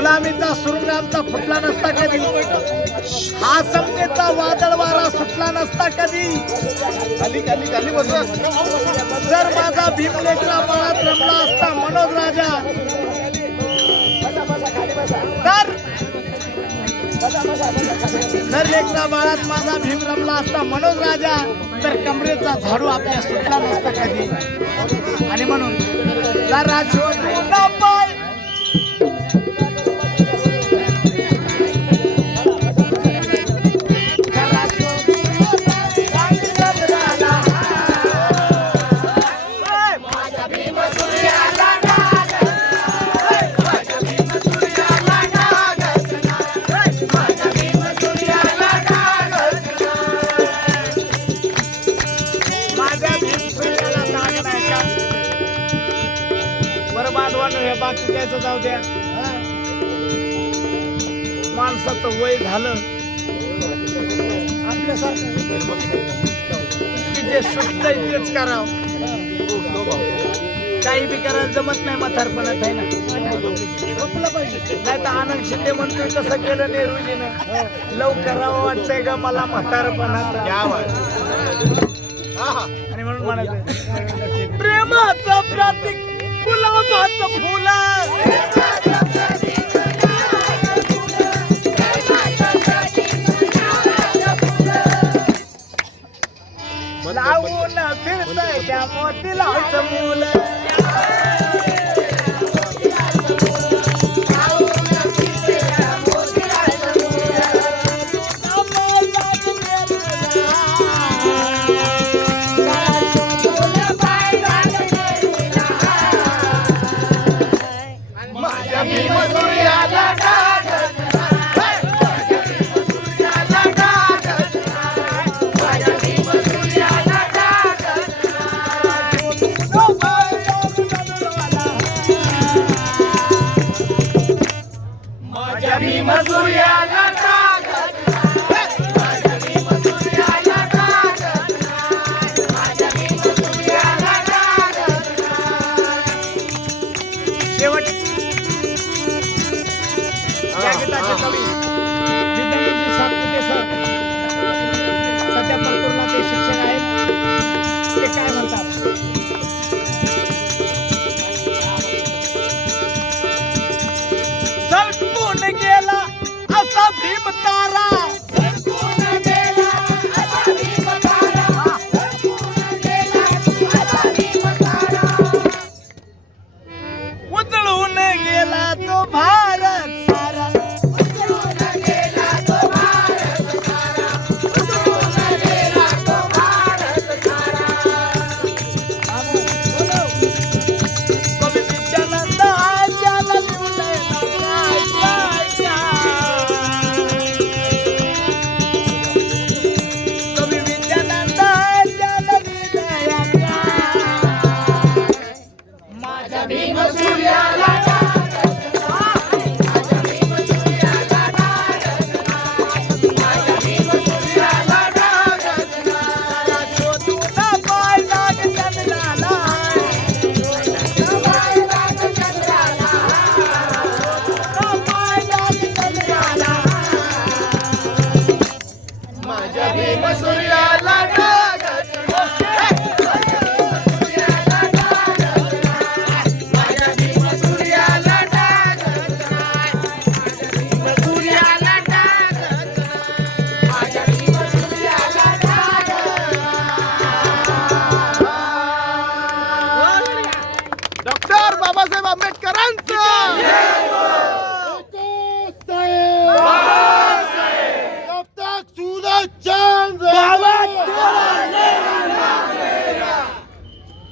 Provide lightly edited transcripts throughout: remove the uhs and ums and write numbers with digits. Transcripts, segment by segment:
गुलामीचा सुरुंग आमचा फुटला नसता कधी, हा समतेचा वादळ वारा सुटला नसता कधी, जर माझा भीमलेकरा बाळात रमला असता मनोज राजा, जर लेकरा बाळात माझा भीम रमला असता मनोज राजा, तर कमरेचा झाडू आपल्या सुटला नसता कधी. आणि म्हणून जरा शोधू ना पाय, बाकी कायचं जाऊ द्या, माणसाचं वय झालं आपल्यासारखं की जे सुटतंय तेच करावं, काही बी करायला जमत नाही म्हातारपणात आहे ना. नाही तर आनंद शिंदे म्हणतोय तसं केलं नेहरूजीनं, लवकर राहावं वाटतंय का मला म्हातारपणात. आणि म्हणून म्हणायचं प्रेमाचं प्रतीक गुलाबाचं फुल, लावून फिरतंय त्या मोतीलाचं मूल,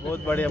बहुत बढ़िया।